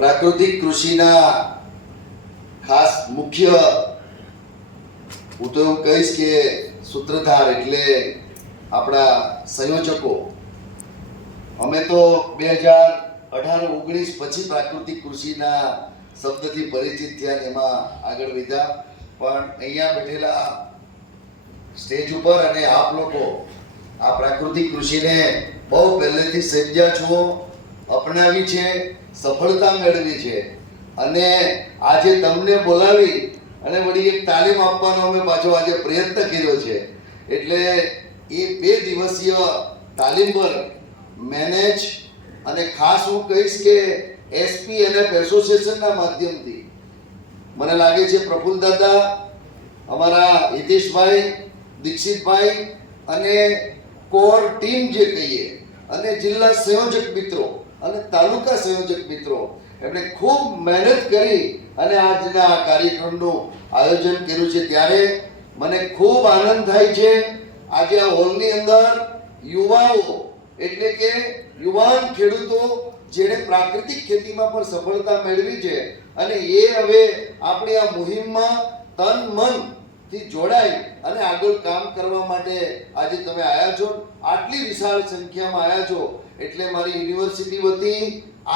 પ્રાકૃતિક કૃષિના ખાસ મુખ્ય હું તો એવું કહીશ કે સૂત્રધાર એટલે આપણા સંયોજકો. અમે તો બે હજાર અઢાર ઓગણીસ પછી પ્રાકૃતિક કૃષિના શબ્દથી પરિચિત થયા એમાં આગળ વધ્યા. પણ અહીંયા બેઠેલા સ્ટેજ ઉપર અને આપ લોકો આ પ્રાકૃતિક કૃષિને બહુ પહેલેથી સમજ્યા છો. અપનાવી છે, સફળતા મેળવી છે. અને આજે તમને બોલાવી અને વળી એક તાલીમ આપવાનો અમે પાછો આજે પ્રયત્ન કર્યો છે. એટલે એ બે દિવસીય તાલીમ પર મેનેજ અને ખાસ હું કહીશ કે એસપી અને એસોસિએશનના માધ્યમથી મને લાગે છે પ્રફુલ દાદા, અમારા હિતેશભાઈ, દીક્ષિતભાઈ અને કોર ટીમ જે કહીએ અને જિલ્લા સંયોજક મિત્રો અને તાલુકા સંયોજક મિત્રો, એમણે ખૂબ મહેનત કરી અને આજના આ કાર્યક્રમનું આયોજન કર્યું છે. ત્યારે મને ખૂબ આનંદ થાય છે. આજે આ હોલની અંદર યુવાઓ, એટલે કે યુવાન ખેડૂતો, જેણે પ્રાકૃતિક ખેતીમાં પણ સફળતા મેળવી છે અને એ હવે આપણી આ મુહિમમાં તન મનથી જોડાઈ અને આગળ કામ કરવા માટે આજે તમે આવ્યા છો. આટલી વિશાળ સંખ્યામાં આવ્યા છો. એટલે મારી યુનિવર્સિટી વતી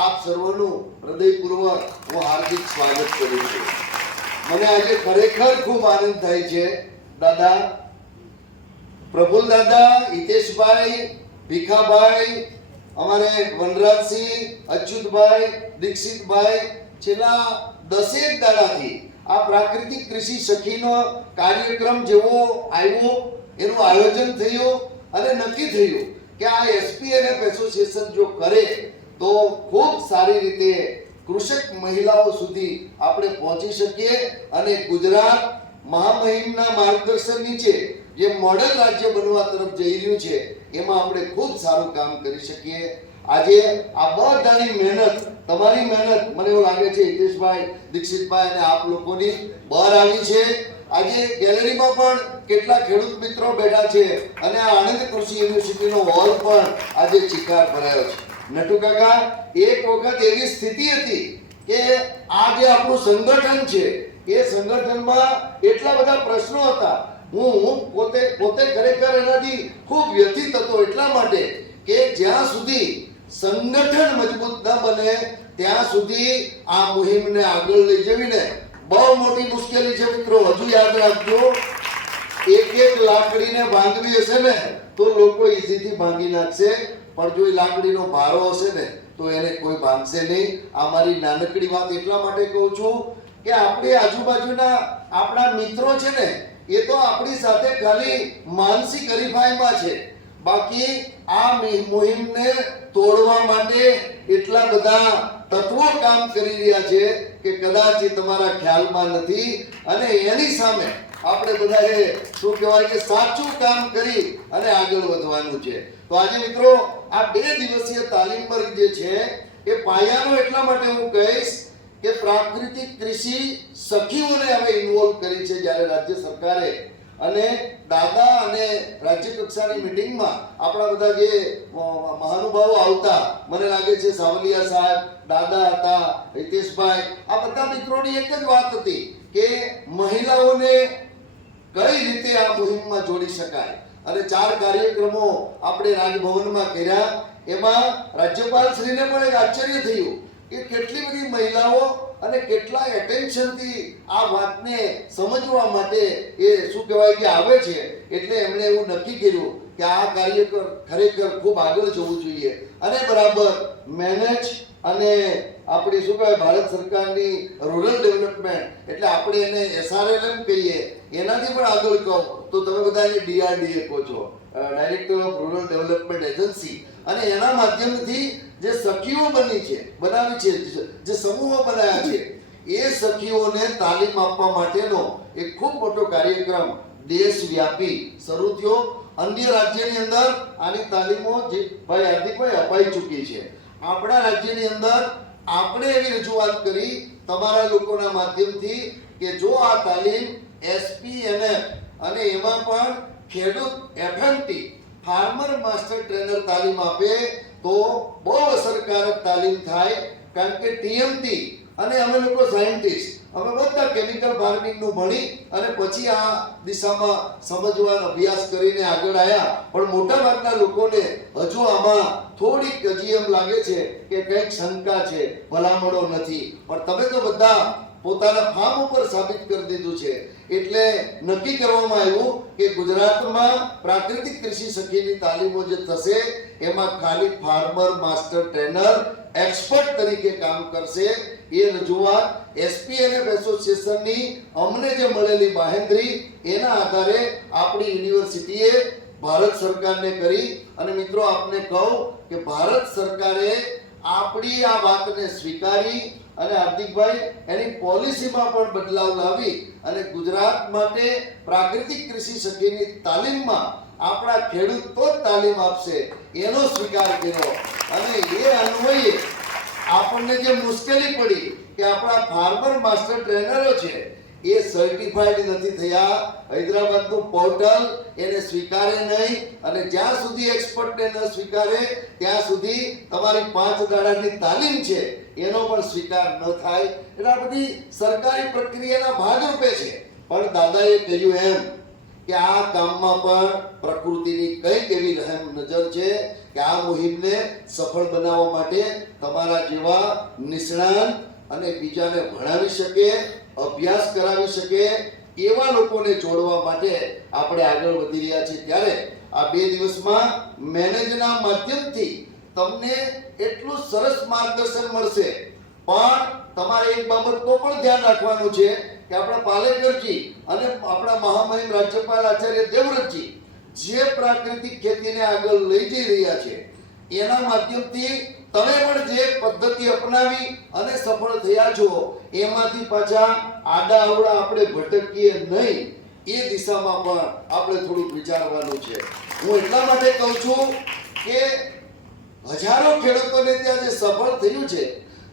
આપ સર્વનું હૃદયપૂર્વક હું હાર્દિક સ્વાગત કરું છું. મને આજે ખરેખર ખૂબ આનંદ થાય છે. દાદા, પ્રફુલ દાદા, હિતેશભાઈ, ભીખાભાઈ, અમારે વનરાજસિંહ, અચ્યુતભાઈ, દીક્ષિતભાઈ, છેલ્લા દસેક દાડાથી આ પ્રાકૃતિક કૃષિ સખીનો કાર્યક્રમ જેવો આવ્યો, એનું આયોજન થયું અને નક્કી થયું. કે આ એસપી અને એસોસિએશન જો કરે, તો ખૂબ સારી રીતે કૃષક મહિલાઓ સુધી આપણે પહોંચી શકીએ અને ગુજરાત મહામહિમના માર્ગદર્શન નીચે જે મોડલ રાજ્ય બનવા તરફ જઈ રહ્યું છે, એમાં આપણે ખૂબ સારું કામ કરી શકીએ. આજે આ બધાની મહેનત, તમારી મહેનત, મને એવું લાગે છે હિતેશભાઈ, દીક્ષિતભાઈ અને આપ લોકોની બહાર આવી છે. આજે ગેલેરીમાં પણ કેટલા ખેડૂત મિત્રો બેઠા છે અને આ આણંદ કૃષિ યુનિવર્સિટીનો હોલ પણ આજે ચિકાર ભરાયો છે. નટુ કાકા, એક વખત એવી સ્થિતિ હતી કે આ જે આપણું સંગઠન છે, એ સંગઠનમાં એટલા બધા પ્રશ્નો હતા. હું પોતે પોતે ખરેખર એનાથી ખૂબ વ્યથિત હતો એટલા માટે કે જ્યાં સુધી સંગઠન મજબૂત ન બને, ત્યાં સુધી આ મુહિમને આગળ લઈ જવીને બહુ મોટી મુશ્કેલી છે મિત્રો, હજુ યાદ રાખજો એક એક લાકડીને ભાંગવી હશે ને, તો લોકો ઇઝીથી ભાંગી નાખશે. પણ જો એ લાકડીનો ભારો હશે ને, તો એને કોઈ ભાંગશે નહીં. આ મારી નાનકડી વાત એટલા માટે કહું છું કે આપણી આજુબાજુના આપણા મિત્રો છે ને, એ તો આપણી સાથે ખાલી માનસિક હરીફાઈમાં છે. બાકી આ મુહિમને તોડવા માટે એટલા બધા તત્વો કામ કરી રહ્યા છે કે કદાચ એ તમારા ખ્યાલમાં નથી અને એની સામે આપણે બધાએ શું કહેવાય કે સાચું કામ કરી અને આગળ વધવાનું છે. તો આજે મિત્રો, આ બે દિવસીય તાલીમ પર જે છે, એ પાયાનો એટલા માટે હું કહીશ કે પ્રાકૃતિક કૃષિ સખીઓને હવે ઇન્વોલ્વ કરી છે જ્યારે રાજ્ય સરકારે. અને દાદા અને રાજ્ય કક્ષાની મિટિંગમાં આપણા બધા જે મહાનુભાવો આવતા, મને લાગે છે સાવલિયા સાહેબ દાદા હતા, હિતેશભાઈ, આ બધા મિત્રોની એક જ વાત હતી કે મહિલાઓને કઈ રીતે આ મુહિમમાં જોડી શકાય? અને ચાર કાર્યક્રમો આપણે રાજભવનમાં કર્યા. એમાં રાજ્યપાલ શ્રીને પણ એક આશ્ચર્ય થયું કે કેટલી બધી મહિલાઓ અને કેટલા એટેન્શનથી આ વાતને સમજવા માટે એ શું કહેવાય કે આવે છે? એટલે એમણે એવું નક્કી કર્યું કે આ કાર્યક્રમ ખરેખર ખૂબ આગળ જવું જોઈએ. અને બરાબર મેનેજ અને આપણી શું કહેવાય, ભારત સરકારની રૂરલ ડેવલપમેન્ટ એટલે આપણે એને એસઆરએલએમ કહીએ, એનાથી પણ આગળ કહો, તો તમે બધા એને ડીઆરડીએ કહો છો director of rural development agency અને એના માધ્યમથી જે સખીઓ બની છે, બનાવી છે, જે સમૂહો બનાવ્યા છે, એ સખીઓને તાલીમ આપવા માટેનો એક ખૂબ મોટો કાર્યક્રમ દેશવ્યાપી શરૂ થયો. અન્ય રાજ્યની અંદર આની તાલીમો જે ભાઈ હાર્દિકભાઈ અપાઈ ચૂકી છે. આપણા રાજ્યની અંદર આપણે એવી રજૂઆત કરી તમારા લોકોના માધ્યમથી કે જો આ તાલીમ એસપીએનએફ અને એમાં પણ ખેડૂત એફએમટી ફાર્મર માસ્ટર ટ્રેનર તાલીમ આપે તો બહુ અસરકારક તાલીમ થાય. કારણ કે ટીએમટી અને અમે લોકો સાયન્ટિસ્ટ અમે બધા કેમિકલ ફાર્મિંગનું ભણી અને પછી આ દિશામાં સમજવાનો અભ્યાસ કરીને આગળ આવ્યા પણ મોટા ભાગના લોકોને હજુ આમાં થોડીક હજી એમ લાગે છે કે કંઈક શંકા છે, ભલામણો નથી. પણ તમે તો બધા પોતાના ફાર્મ ઉપર સાબિત કરી દીધું છે. એટલે નક્કી કરવામાં આવ્યું કે ગુજરાતમાં પ્રાકૃતિક કૃષિ સખીની તાલીમો જે થશે, એમાં ખાલી ફાર્મર, માસ્ટર ટ્રેનર, એક્સપર્ટ તરીકે કામ કરશે. એ રજૂઆત એસપીએનએફ એસોસિએશનની અમને જે મળેલી બાહેંધરી, એના આધારે આપણી યુનિવર્સિટીએ ભારત સરકારને કરી. અને મિત્રો, આપને કહું કે ભારત સરકારે આપણી આ વાતને સ્વીકારી અને હાર્દિકભાઈ, એની પોલિસીમાં પણ બદલાવ લાવી અને ગુજરાત માટે પ્રાકૃતિક કૃષિ સખીની તાલીમમાં આપણા ખેડૂત તો જ તાલીમ આપશે, એનો સ્વીકાર કર્યો. અને એ અન્વયે આપણને જે મુશ્કેલી પડી કે આપણા ફાર્મર માસ્ટર ટ્રેનરો છે, એ સર્ટિફાઈડ નથી થયા. હૈદરાબાદનું પોર્ટલ એને સ્વીકારે નહીં અને જ્યાં સુધી એક્સપર્ટને ન સ્વીકારે, ત્યાં સુધી તમારી પાંચ દાડાની તાલીમ છે એનો પણ સ્વીકાર ન થાય એટલે આ બધી સરકારી પ્રક્રિયાના ભાગરૂપે છે. પણ દાદાએ કહ્યું એમ કે આ કામમાં પણ પ્રકૃતિની કંઈક એવી રહેમ નજર છે કે આ મુહિમને સફળ બનાવવા માટે તમારા જેવા નિષ્ણાંત અને બીજાને ભણાવી શકે, અભ્યાસ કરાવી શકે એવા લોકોને જોડવા માટે આપણે આગળ વધી રહ્યા છીએ. ત્યારે આ બે દિવસમાં મેનેજના માધ્યમથી તમને એટલું સરસ માર્ગદર્શન મળશે. પણ તમારે એક બાબતનો પણ ધ્યાન રાખવાનું છે કે આપણા પાલેકરજી અને આપણા મહામહિમ રાજ્યપાલ આચાર્ય દેવવ્રતજી જે પ્રાકૃતિક ખેતીને આગળ લઈ જઈ રહ્યા છે, એના માધ્યમથી તમે પણ જે પદ્ધતિ અપનાવી અને સફળ થયા છો, એમાંથી પાછા આડા અવડા આપણે ભટકીએ નહીં, એ દિશામાં પણ આપણે થોડુંક વિચારવાનું છે. હું એટલા માટે કહું છું કે હજારો ખેડૂતોને ત્યાં જે સફળ થયું છે,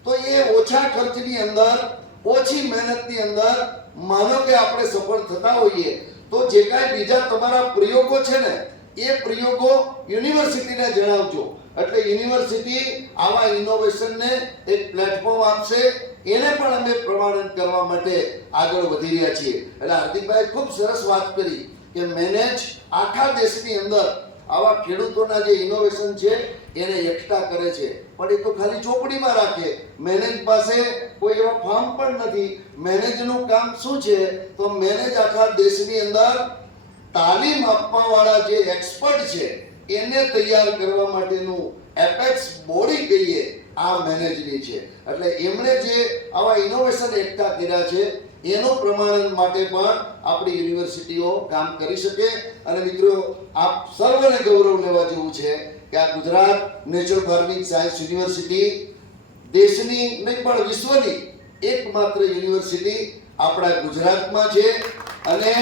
તો એ ઓછા ખર્ચની અંદર, ઓછી મહેનતની અંદર માનો કે આપણે સફળ થતા હોઈએ. તો જે કાંઈ બીજા તમારા પ્રયોગો છે ને, એ પ્રયોગો યુનિવર્સિટીને જણાવજો. એટલે યુનિવર્સિટી આવા ઇનોવેશનને એક પ્લેટફોર્મ આપશે, એને પણ અમે પ્રમાણિત કરવા માટે આગળ વધી રહ્યા છીએ. એટલે હાર્દિકભાઈ ખૂબ સરસ વાત કરી કે મેનેજ આખા દેશની અંદર આવા ખેડૂતોના જે ઇનોવેશન છે, એને એકઠા કરે છે. પણ એ તો ખાલી ચોપડીમાં રાખે. મેનેજ પાસે કોઈ એવા ફાર્મ પણ નથી. મેનેજનું કામ શું છે? તો મેનેજ આખા દેશની અંદર તાલીમ આપવા વાળા જે એક્સપર્ટ છે, એને તૈયાર કરવા માટેનું એપેક્સ બોડી કહીએ, આ મેનેજની છે. એટલે એમણે જે આવા ઇનોવેશન એકઠા કર્યા છે એનું પ્રમાણન માટે પણ આપણી યુનિવર્સિટીઓ કામ કરી શકે. અને મિત્રો, આપ સર્વને ગૌરવ લેવા જેવું છે કે આ Gujarat natural farming science university દેશની નહીં પણ વિશ્વની એકમાત્ર યુનિવર્સિટી આપણા ગુજરાતમાં છે. અને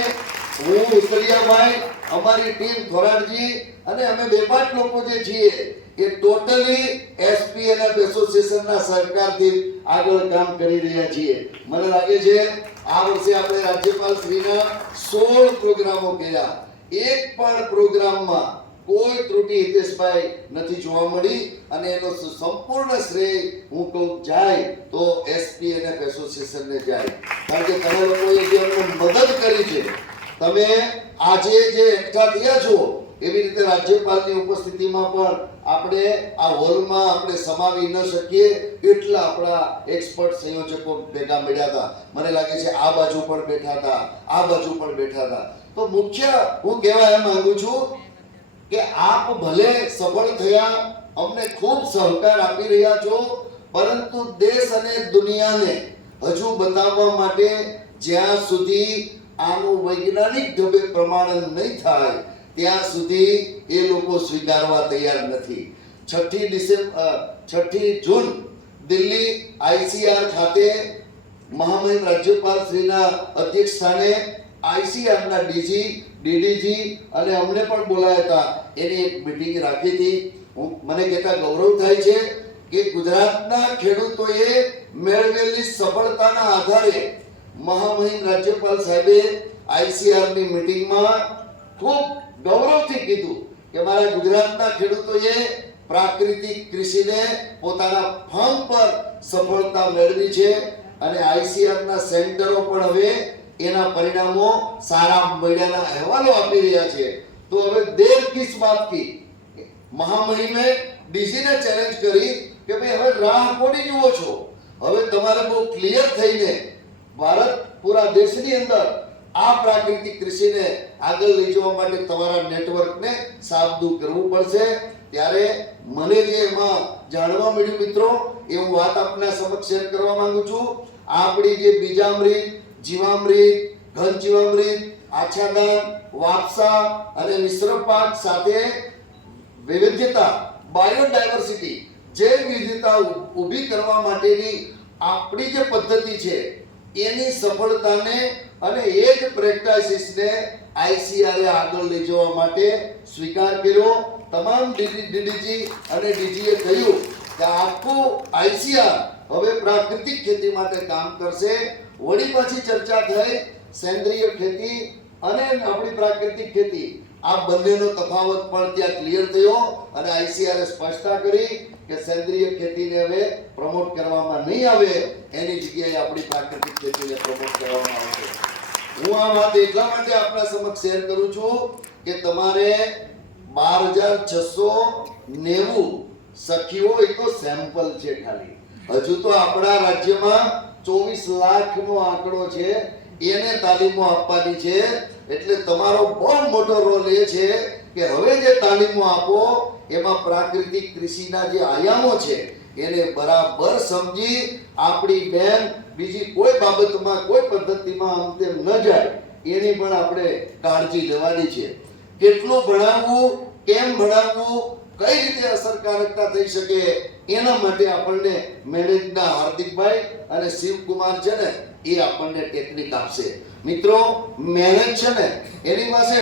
હું ઉતરિયાભાઈ અમારી ટીમ થોરાડજી અને અમે બે પાંચ લોકો જે છીએ એ ટોટલી એસપીએનએફ એસોસિએશનના સહકારથી આગળ કામ કરી રહ્યા છીએ. મને લાગે છે આ વર્ષે આપણે રાજ્યપાલ શ્રીના સોળ પ્રોગ્રામો કર્યા. એક પણ પ્રોગ્રામમાં કોઈ ત્રુટિ હિતેશભાઈ નથી જોવા મળી અને એનો સંપૂર્ણ શ્રેય હું કહું જાય તો એસપીએનએફ એસોસિએશનને જાય. કારણ કે તમે લોકોએ જે અમને મદદ કરી છે, તમે આજે જે એકઠા થયા છો એવી રીતે રાજ્યપાલની ઉપસ્થિતિમાં પણ આપણે આ હોલમાં આપણે સમાવી ન શકીએ એટલા આપણા એક્સપર્ટ સંયોજકો ભેગા મળ્યા હતા. મને લાગે છે આ બાજુ પણ બેઠા હતા, આ બાજુ પણ બેઠા હતા. તો મુખ્ય હું કહેવા એમ માંગુ છું કે આપ ભલે સફળ થયા, અમને ખૂબ સહકાર આપી રહ્યા છો, પરંતુ દેશ અને દુનિયાને હજુ બતાવવા માટે જ્યાં સુધી આનું વૈજ્ઞાનિક ઢબે પ્રમાણન નહીં થાય ત્યાં સુધી એ લોકો સ્વીકારવા તૈયાર નથી. છઠ્ઠી ડિસેમ્બર છઠ્ઠી જૂન દિલ્હી આઈસીઆર ખાતે મહામહિમ રાજ્યપાલ શ્રીના અધ્યક્ષ સ્થાને આઈસીઆરના ડીજી, ડીડીજી અને અમને પણ બોલાયા હતા. એની એક મીટિંગ રાખી હતી. હું, મને કહેતા ગૌરવ થાય છે કે ગુજરાતના ખેડૂતોએ મેળવેલી સફળતાના આધારે મહામહિમ રાજ્યપાલ સાહેબે આઈસીઆરની મીટિંગમાં ખૂબ ગૌરવથી કીધું કે મારા ગુજરાતના ખેડૂતોએ પ્રાકૃતિક કૃષિને પોતાના ફંગ પર સફળતા મેળવી છે અને આઈસીઆરના સેન્ટરો પણ હવે એના પરિણામો સારા મળ્યાના અહેવાલો આપી રહ્યા છે. તો હવે દેર કિસ વાત કી? મહામહિમે ડીસીને ચેલેન્જ કરી કે ભાઈ હવે રાહ કોની જુઓ છો? હવે તમારે બહુ ક્લિયર થઈને ભારત પૂરા દેશની અંદર આ પ્રાકૃતિક કૃષિને આગળ લઈ જવા માટે તમારા નેટવર્કને સાબદું કરવું પડશે. ત્યારે મને જે એમાં જાણવા મળ્યું મિત્રો, એ હું વાત આપના સમક્ષ શેર કરવા માંગુ છું. આપણી જે બીજામૃત, જીવામૃત ઘન જીવામૃત આચ્છાદન વાપસા અને મિશ્ર પાક સાથે વિવિધતા બાયોડાયવર્સિટી જે વિવિધતા ઊભી કરવા માટેની આપણી જે પદ્ધતિ છે એની સફળતાને અને એ જ પ્રેક્ટાઇસિસને આઈસીઆરએ આગળ લઈ જવા માટે સ્વીકાર કર્યો. તમામ ડીડીજી અને ડીજીએ કહ્યું કે આખું આઈસીઆર હવે પ્રાકૃતિક ખેતી માટે કામ કરશે. વળી પાછી ચર્ચા થઈ સેન્દ્રિય ખેતી અને આપણી પ્રાકૃતિક ખેતી. આ બંનેનો તફાવત પણ ત્યાં ક્લિયર થયો અને આઈસીઆરએ સ્પષ્ટતા કરી. કે સેન્દ્રિય ખેતીને હવે પ્રમોટ કરવામાં નહીં આવે, એની જગ્યાએ આપણી પ્રાકૃતિક ખેતીને પ્રમોટ કરવામાં આવશે હું આ વાત એટલા માટે આપના સમક્ષ શેર કરું છું કે તમારે બાર હજાર છસો નેવું સખીઓ એ તો સેમ્પલ છે ખાલી. હજુ તો આપણા રાજ્યમાં ચોવીસ લાખનો આંકડો છે, એને તાલીમો આપવાની છે, એટલે તમારો બહુ મોટો રોલ એ છે કે હવે જે તાલીમો આપો એમાં પ્રાકૃતિક કૃષિના જે આયામો છે, એને બરાબર સમજી આપણી બેન બીજી કોઈ બાબતમાં, કોઈ પદ્ધતિમાં આમ ન જાય, એની પણ આપણે કાળજી લેવાની છે. કેટલું ભણાવવું, કેમ ભણાવવું, કઈ રીતે અસરકારકતા થઈ શકે, એના માટે આપણને મેનેજના હાર્દિકભાઈ અને શિવકુમાર છે ને, એ આપણને ટેકનિક આપશે. મિત્રો મેનેજ છે ને, એની પાસે